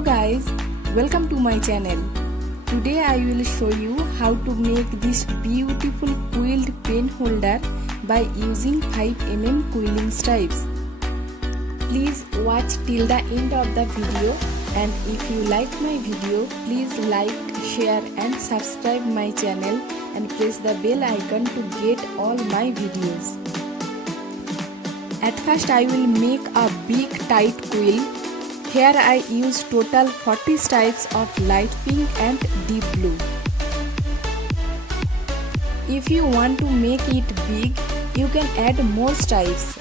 Hello guys, welcome to my channel. Today I will show you how to make this beautiful quilled pen holder by using 5mm quilling stripes. Please watch till the end of the video, and if you like my video, please like, share and subscribe my channel and press the bell icon to get all my videos. At first I will make a big tight quill. Here I use total 40 stripes of light pink and deep blue. If you want to make it big, you can add more stripes.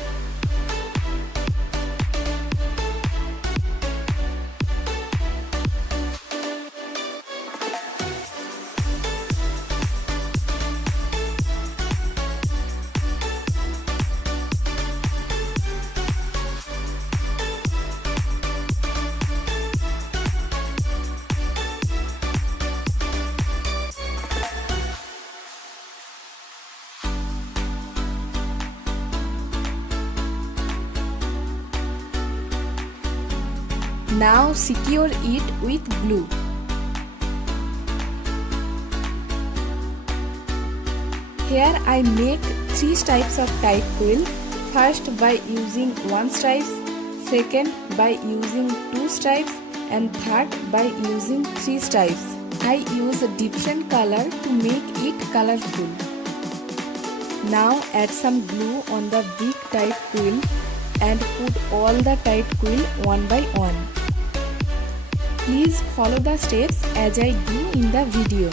Now secure it with glue. Here I make 3 stripes of tight quill. First by using 1 stripe, second by using 2 stripes and third by using 3 stripes. I use a different color to make it colorful. Now add some glue on the big tight quill and put all the tight quill one by one. Please follow the steps as I do in the video.